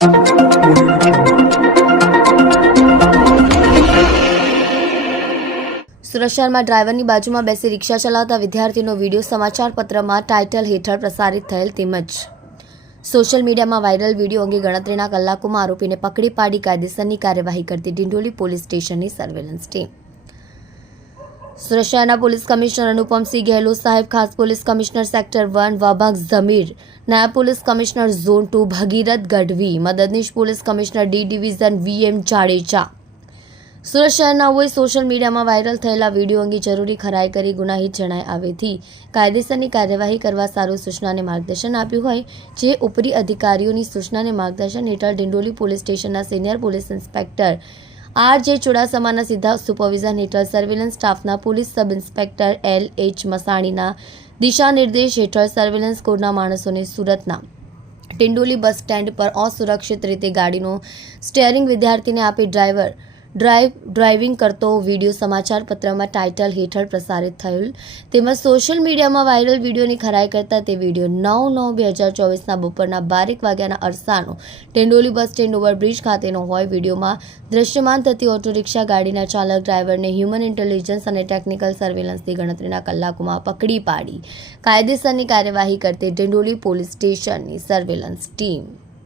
સુરત શહેરમાં ડ્રાઈવરની બાજુમાં બેસી રિક્ષા ચલાવતા વિદ્યાર્થીનો વિડીયો સમાચાર પત્રમાં ટાઇટલ હેઠળ પ્રસારિત થયેલ તેમજ સોશિયલ મીડિયામાં વાયરલ વિડીયો અંગે ગણતરીના કલાકોમાં આરોપીને પકડી પાડી કાયદેસરની કાર્યવાહી કરતી ડિંડોલી પોલીસ સ્ટેશનની સર્વેલન્સ ટીમ. સુરત શહેરના પોલીસ કમિશનર અનુપમસિંહ ગેહલોત સાહેબ, ખાસ police commissioner sector 1 Wabang Jamir, નાયબ police commissioner zone 2 Bhagirath Gadhvi, મદદનીશ police commissioner D division VM Jadeja Surat શહેરનાઓએ સોશિયલ મીડિયામાં વાયરલ થયેલા વિડીયો અંગે જરૂરી ખરાઈ કરી ગુનાહિત જણાય આવેથી કાયદેસરની કાર્યવાહી કરવા સારું સૂચનાને માર્ગદર્શન આપ્યું હોય, જે ઉપરી અધિકારીઓની સૂચનાને માર્ગદર્શન હેઠળ ડિંડોલી પોલીસ સ્ટેશનના સિનિયર પોલીસ ઇન્સ્પેક્ટર RJ ચુડાસમાના સીધા સુપરવિઝન હેઠળ સર્વેલન્સ સ્ટાફના પોલીસ સબ ઇન્સ્પેક્ટર LH મસાણીના દિશા નિર્દેશ હેઠળ સર્વેલન્સ કોડના માણસોને સુરતના ડિંડોલી બસ સ્ટેન્ડ પર અસુરક્ષિત રીતે ગાડીનો સ્ટીયરિંગ વિદ્યાર્થીને આપી ડ્રાઇવિંગ કરતો વિડીયો સમાચાર પત્રમાં ટાઇટલ હેઠળ પ્રસારિત થયેલ તેમજ સોશિયલ મીડિયામાં વાયરલ વિડીયોની ખરાઈ કરતા તે વિડીયો 9/9/2024ના બપોરના 12 વાગ્યાના અરસાનો ડિંડોલી બસ સ્ટેન્ડ ઓવરબ્રિજ ખાતેનો હોય. વિડીયોમાં દ્રશ્યમાન થતી ઓટો રિક્ષા ગાડીના ચાલક ડ્રાઈવરને હ્યુમન ઇન્ટેલિજન્સ અને ટેકનિકલ સર્વેલન્સથી ગણતરીના કલાકોમાં પકડી પાડી કાયદેસરની કાર્યવાહી કરતી ડિંડોલી પોલીસ સ્ટેશનની સર્વેલન્સ ટીમ.